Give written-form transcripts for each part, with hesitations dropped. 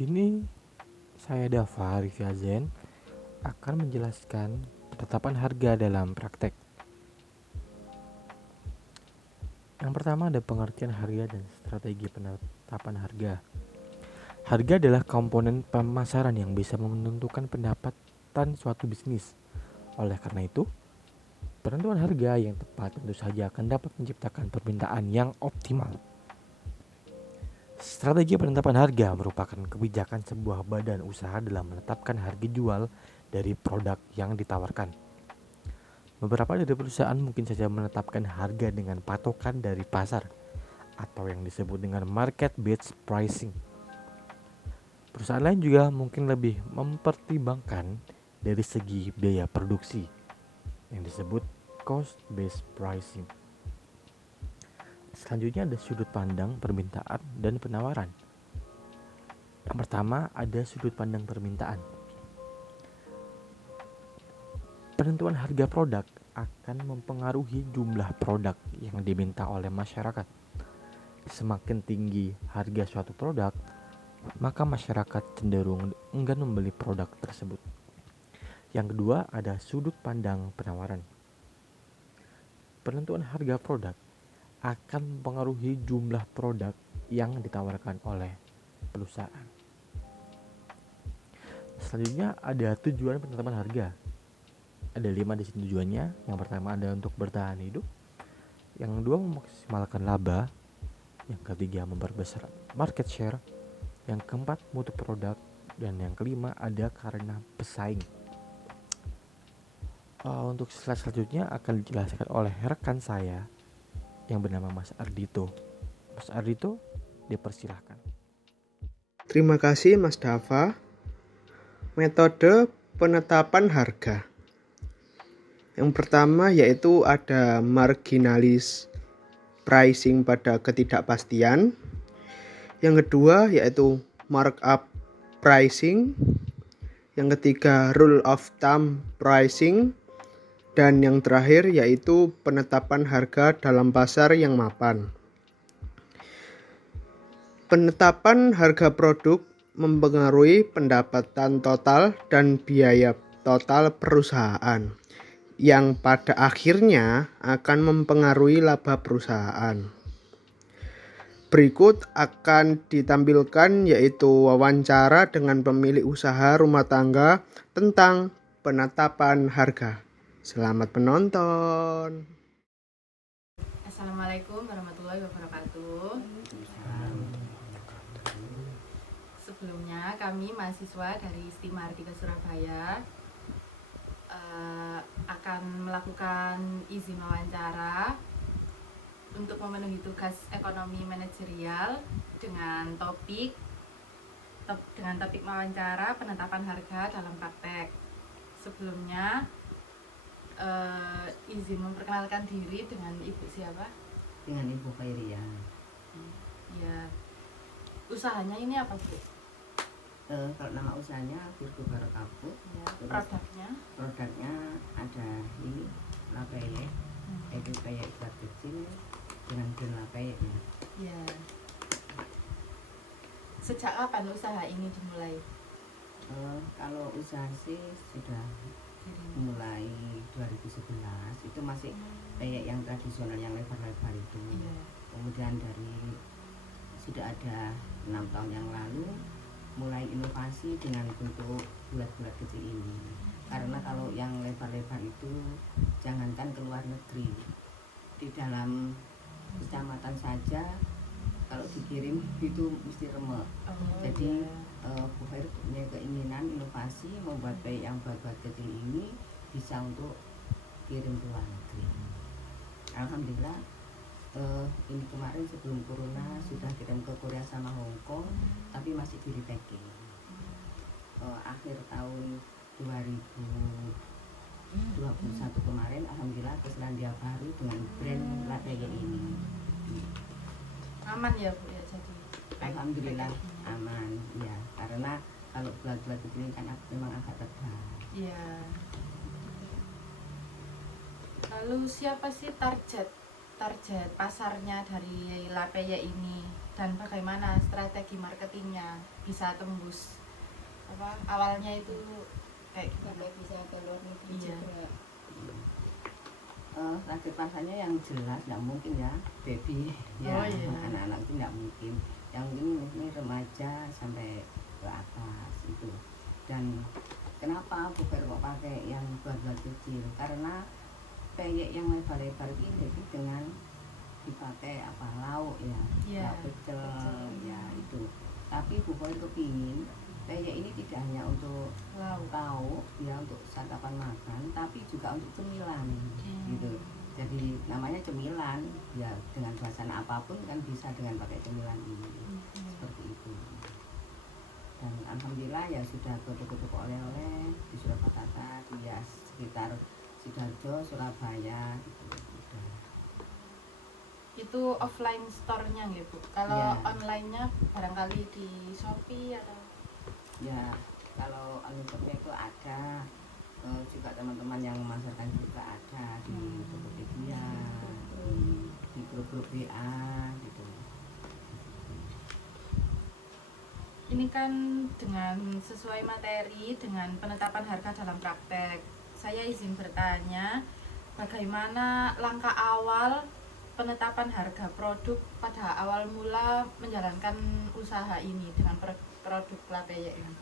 sini saya Dava Riviazen akan menjelaskan penetapan harga dalam praktek. Yang pertama ada pengertian harga dan strategi penetapan harga. Harga adalah komponen pemasaran yang bisa menentukan pendapatan suatu bisnis. Oleh karena itu, penentuan harga yang tepat tentu saja akan dapat menciptakan permintaan yang optimal. Strategi penetapan harga merupakan kebijakan sebuah badan usaha dalam menetapkan harga jual dari produk yang ditawarkan. Beberapa dari perusahaan mungkin saja menetapkan harga dengan patokan dari pasar atau yang disebut dengan market-based pricing. Perusahaan lain juga mungkin lebih mempertimbangkan dari segi biaya produksi yang disebut cost-based pricing. Selanjutnya ada sudut pandang permintaan dan penawaran. Yang pertama ada sudut pandang permintaan. Penentuan harga produk akan mempengaruhi jumlah produk yang diminta oleh masyarakat. Semakin tinggi harga suatu produk, maka masyarakat cenderung enggan membeli produk tersebut. Yang kedua ada sudut pandang penawaran. Penentuan harga produk akan mempengaruhi jumlah produk yang ditawarkan oleh perusahaan. Selanjutnya ada tujuan penetapan harga. Ada 5 di sini tujuannya. Yang pertama ada untuk bertahan hidup. Yang kedua memaksimalkan laba. Yang ketiga memperbesar market share. Yang keempat mutu produk. Dan yang kelima ada karena pesaing. Untuk slide selanjutnya akan dijelaskan oleh rekan saya yang bernama Mas Ardito. Mas Ardito, dipersilahkan. Terima kasih Mas Dava. Metode penetapan harga. Yang pertama yaitu ada marginalis pricing pada ketidakpastian. Yang kedua yaitu markup pricing. Yang ketiga rule of thumb pricing. Dan yang terakhir yaitu penetapan harga dalam pasar yang mapan. Penetapan harga produk mempengaruhi pendapatan total dan biaya total perusahaan, yang pada akhirnya akan mempengaruhi laba perusahaan. Berikut akan ditampilkan yaitu wawancara dengan pemilik usaha rumah tangga tentang penetapan harga. Selamat menonton. Assalamualaikum warahmatullahi wabarakatuh. Sebelumnya kami mahasiswa dari Istima Ardika Surabaya akan melakukan izin wawancara untuk memenuhi tugas ekonomi manajerial dengan topik wawancara penetapan harga dalam praktek. Sebelumnya izin memperkenalkan diri dengan Ibu siapa? Dengan Ibu Khairia. Ya. Usahanya ini apa, Bu? Kalau nama usahanya Virgo Barokapu. Ya, produknya ada ini lapeye, itu kayak ikat kecil dengan brand lapeye. Ya. Sejak kapan usaha ini dimulai? Kalau usaha sih sudah mulai 2011, itu masih kayak yang tradisional yang lebar-lebar itu. Kemudian dari sudah ada 6 tahun yang lalu mulai inovasi dengan bentuk bulat-bulat kecil ini. Karena kalau yang lebar-lebar itu jangankan ke luar negeri, di dalam kecamatan saja kalau dikirim itu mesti remek. Jadi Bu Khair punya keinginan inovasi membuat baik yang buat-buat kecil ini bisa untuk kirim ke luar negeri. Alhamdulillah ini kemarin sebelum corona sudah kirim ke Korea sama Hong Kong, tapi masih di repacking. Akhir tahun 2021 kemarin alhamdulillah ke Selandia Baru dengan brand lapeye ini. Aman ya, Bu, ya, jadi Alhamdulillah aman ya, karena kalau bulat-bulat ini kan memang agak tebal. Iya. Lalu siapa sih target pasarnya dari lapeye ini dan bagaimana strategi marketingnya bisa tembus awalnya itu kayak gimana? bisa ke luar negeri Iya. juga. Target pasarnya yang jelas nggak mungkin ya baby ya, Oh, iya. anak-anak itu nggak mungkin, yang ini remaja sampai ke atas itu. Dan kenapa bukan kok pakai yang buat-buat kecil, karena peyek yang lebar-lebar ini identik dengan dipakai lauk ya, Iya, lauk pecel ya itu. Tapi Bu Koir kepingin peyek ini tidak hanya untuk lauk ya, untuk santapan makan, tapi juga untuk cemilan gitu. Jadi namanya cemilan ya, dengan suasana apapun kan bisa dengan pakai cemilan ini, seperti itu. Dan alhamdulillah ya sudah ke toko-toko oleh-oleh di Surakarta, di ya sekitar Sidoarjo, Surabaya gitu. Udah. Itu offline store-nya nggih Bu. Kalau Iya. online-nya barangkali di Shopee atau Ya kalau anugerahnya itu ada, juga teman-teman yang memasarkan juga ada di Tokopedia, di grup-grup WA gitu. ini kan dengan sesuai materi dengan penetapan harga dalam praktek. Saya izin bertanya, bagaimana langkah awal penetapan harga produk pada awal mula menjalankan usaha ini dengan produk lapeyek ini?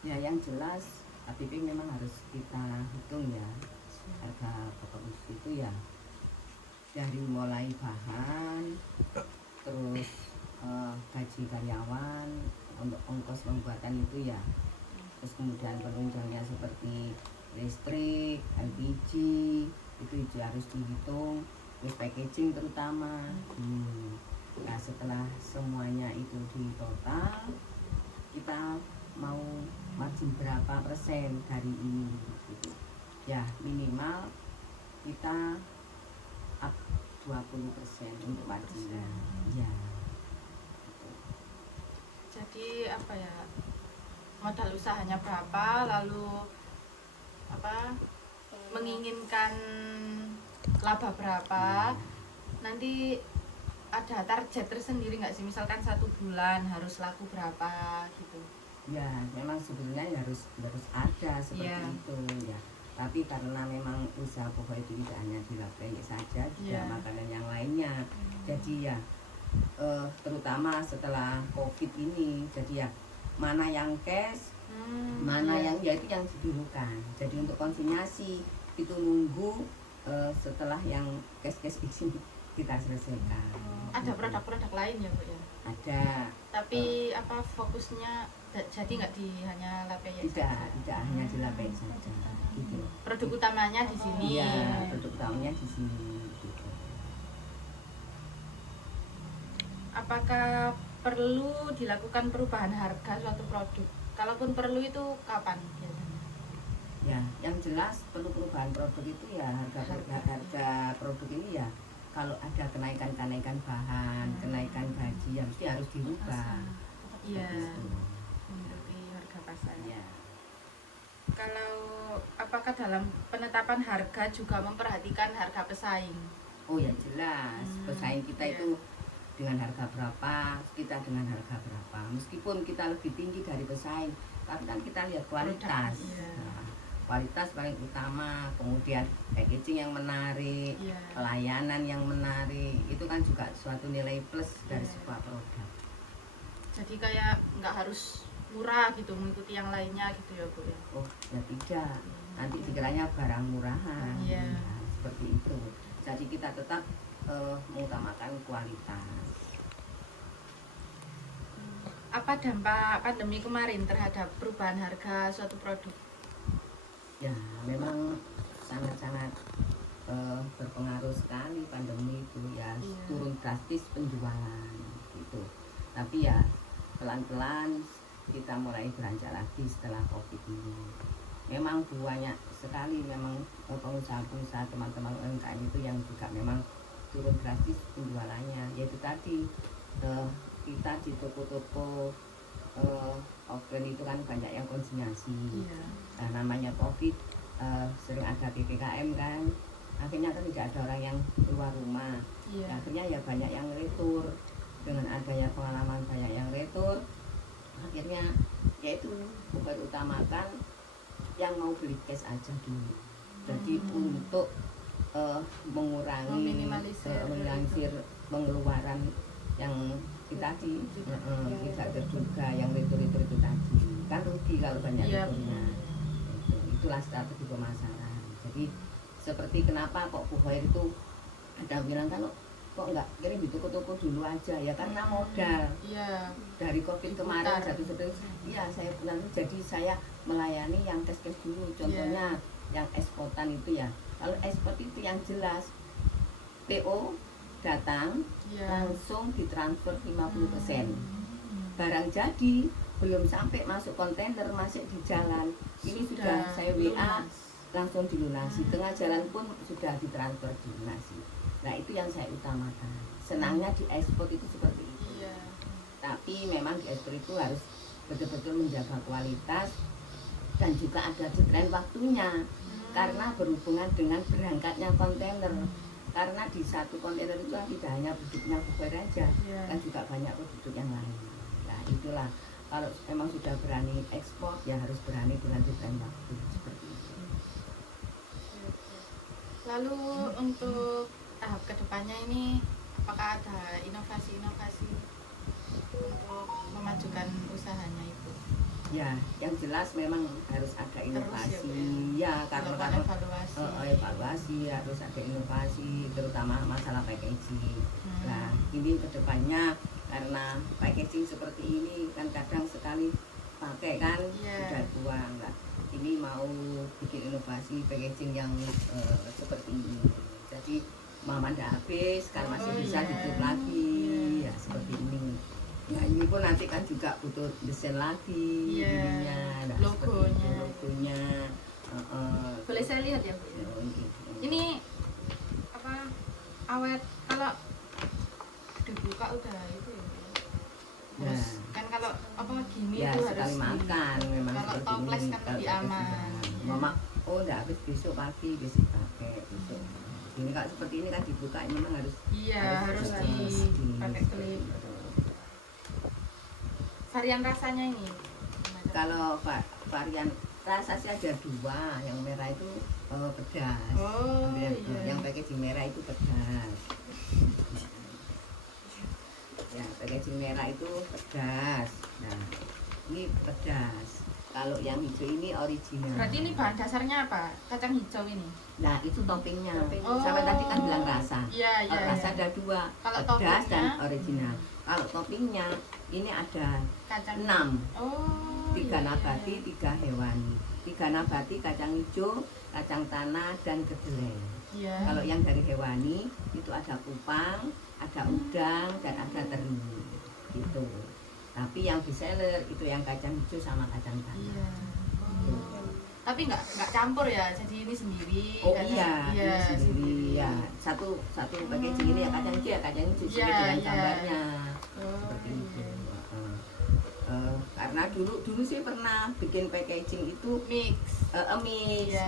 Ya yang jelas HPP memang harus kita hitung ya, harga pokok itu ya dari mulai bahan, terus gaji karyawan, untuk ongkos pembuatan itu ya, terus kemudian penunjangnya seperti listrik, LPG itu juga harus dihitung, terus packaging terutama. Nah setelah semuanya itu di total, kita mau margin berapa persen dari ini gitu. Ya minimal kita up 20% untuk marginnya ya gitu. Jadi apa ya, modal usahanya berapa, lalu menginginkan laba berapa, nanti ada target tersendiri nggak sih, misalkan 1 bulan harus laku berapa gitu? Ya memang sebenarnya harus ada seperti itu ya, tapi karena memang usaha pokok itu tidak hanya di lapeyek saja, juga makanan yang lainnya. Jadi ya terutama setelah COVID ini, jadi ya mana yang cash, mana yang ya itu yang didulukan. Jadi untuk konsinyasi itu nunggu setelah yang cash ini kita selesaikan. Ada produk-produk lain ya Bu ya? Ada. Tapi fokusnya jadi nggak di hanya lapeyek saja? Tidak hanya di lapeyek saja gitu. Produk utamanya di sini. Iya, produk utamanya di sini gitu. Apakah perlu dilakukan perubahan harga suatu produk? Kalaupun perlu itu kapan biasanya? Ya, yang jelas perlu perubahan produk itu ya harga produk ini ya, kalau ada kenaikan bahan, kenaikan gaji ya mesti harus dirubah. Iya, Seperti itu. mengikuti harga pasar. Ya. Kalau apakah dalam penetapan harga juga memperhatikan harga pesaing? Oh ya jelas, pesaing kita iya. itu dengan harga berapa, kita dengan harga berapa. Meskipun kita lebih tinggi dari pesaing, tapi kan kita lihat kualitas. Iya. Nah, kualitas paling utama, kemudian packaging yang menarik, Iya. pelayanan yang menarik, itu kan juga suatu nilai plus dari Iya. sebuah produk. Jadi kayak nggak harus murah gitu mengikuti yang lainnya gitu ya Bu ya? Oh ya tidak, nanti dikiranya barang murahan. Iya. Nah, seperti itu. Jadi kita tetap mengutamakan kualitas. Apa dampak pandemi kemarin terhadap perubahan harga suatu produk? Ya memang sangat-sangat berpengaruh sekali pandemi itu ya, Iya. turun drastis penjualan gitu. Tapi ya pelan-pelan kita mulai beranjak lagi setelah COVID ini. Memang banyak sekali memang pengusaha-pengusaha teman-teman UMKM itu yang juga memang turun drastis penjualannya. Yaitu tadi kita di toko-toko offline itu kan banyak yang konsinyasi. Iya. Nah, namanya COVID sering ada PPKM kan, akhirnya kan tidak ada orang yang keluar rumah. Iya. Akhirnya ya banyak yang retur dengan adanya pengalaman banyak yang retur, akhirnya yaitu utamakan yang mau beli cash aja dulu. Jadi untuk mengurangi meminimalisir pengeluaran yang tadi tidak terduga, yang retur-retur itu tadi kan rugi kalau banyak returnya. Itulah strategi pemasaran. Jadi seperti kenapa kok Bu Khair itu ada bilang kalau kok enggak kirim di toko-toko dulu aja, ya karena modal. Dari COVID kemarin satu-satu, iya saya bilang, jadi saya melayani yang tes-tes dulu. Contohnya yang eksportan itu ya, kalau ekspor itu yang jelas PO datang langsung ditransfer 50%. Barang jadi belum sampai masuk kontainer, masih di jalan, ini sudah saya WA langsung dilunasi, tengah jalan pun sudah ditransfer dilunasi. Nah itu yang saya utamakan. Senangnya di ekspor itu seperti itu. Tapi memang di ekspor itu harus betul-betul menjaga kualitas dan juga ada deadline waktunya, karena berhubungan dengan berangkatnya kontainer. Karena di satu kontainer itu tidak hanya produknya Bu Khair aja, kan juga banyak produk yang lain. Nah itulah, kalau memang sudah berani ekspor ya harus berani dengan deadline waktu seperti itu. Lalu untuk tahap kedepannya ini, apakah ada inovasi-inovasi untuk memajukan usahanya itu? Ya, yang jelas memang harus ada inovasi. Terus Karena evaluasi harus ada inovasi, terutama masalah packaging. Nah, ini kedepannya karena packaging seperti ini kan kadang sekali pakai kan sudah buang. Nah, ini mau bikin inovasi packaging yang seperti ini. Jadi mama ndak habis, kan masih bisa hidup lagi, ya seperti ini. Ya ini pun nanti kan juga butuh desain lagi, ininya, logonya. Boleh saya lihat ya Bu? Ini apa, awet, kalau dibuka udah itu ya. Terus kan kalau apa gini ya, itu sekali harus makan memang kalau seperti toples ini. kan lebih aman. Mama, ndak habis besok pagi besok pakai besok. Ini kalau seperti ini kan dibuka memang harus harus dipakai klip. Varian rasanya ini gimana? Kalau varian rasa sih ada dua, yang merah itu pedas. Yang packaging merah itu pedas. Ya, packaging merah itu pedas. Nah, ini pedas. Kalau yang hijau ini original. Berarti ini bahan dasarnya apa? Kacang hijau ini? Nah, itu toppingnya. Sama tadi kan bilang rasa. Rasa ada dua, kalau pedas dan original. Kalau toppingnya ini ada kacang 6. 3 nabati, 3 hewani. 3 nabati kacang hijau, kacang tanah dan kedelai. Kalau yang dari hewani itu ada kupang, ada udang dan ada teri. Gitu. Tapi yang bestseller itu yang kacang hijau sama kacang tanah. Tapi nggak campur ya, jadi ini sendiri. Ini sendiri ya. Satu packaging ini ya kacang hijau dengan gambarnya. Seperti itu. Karena dulu sih pernah bikin packaging itu mix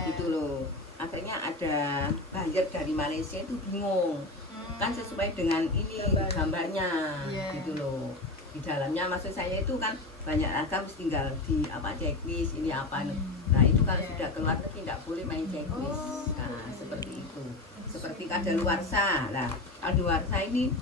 gitu loh. Akhirnya ada buyer dari Malaysia itu bingung, kan sesuai dengan ini gambarnya gitu loh. Di dalamnya maksud saya itu kan banyak ragam, tinggal di checklist ini apa. Nah itu kalau sudah keluar negeri tidak boleh main checklist. Nah seperti itu, seperti kadaluarsa. Nah kadaluarsa ini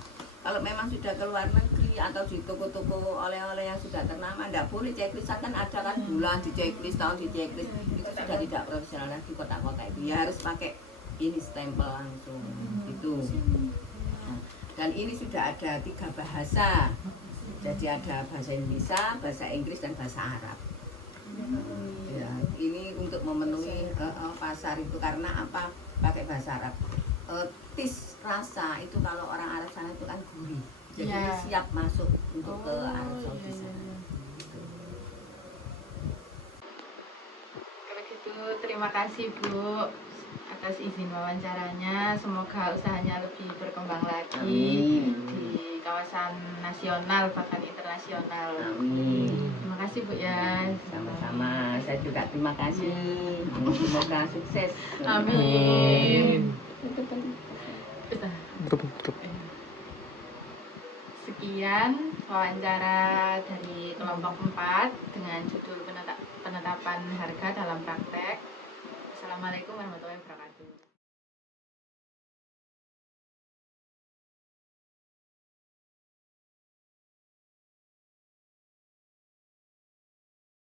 kalau memang sudah keluar negeri atau di toko-toko oleh-oleh yang sudah ternama, tidak boleh checklist. Kan ada kan bulan di checklist, tahun di checklist, itu sudah tidak profesional lagi kota-kota itu. Ya harus pakai ini stempel langsung gitu. Dan ini sudah ada 3 bahasa. Jadi ada bahasa Indonesia, bahasa Inggris dan bahasa Arab. Ya, ini untuk memenuhi pasar itu. Karena apa pakai bahasa Arab? Tis rasa itu kalau orang Arab sana itu kan gurih, jadi siap masuk untuk ke Arab Saudi sana. Kalau gitu terima kasih Bu atas izin wawancaranya. Semoga usahanya lebih berkembang lagi di kawasan nasional bahkan internasional. Terima kasih Bu ya. Sama-sama, saya juga terima kasih. Semoga sukses. Amin. Betul. Sekian. sekian wawancara dari kelompok 4 dengan judul penetapan harga dalam praktek. Assalamualaikum warahmatullahi wabarakatuh.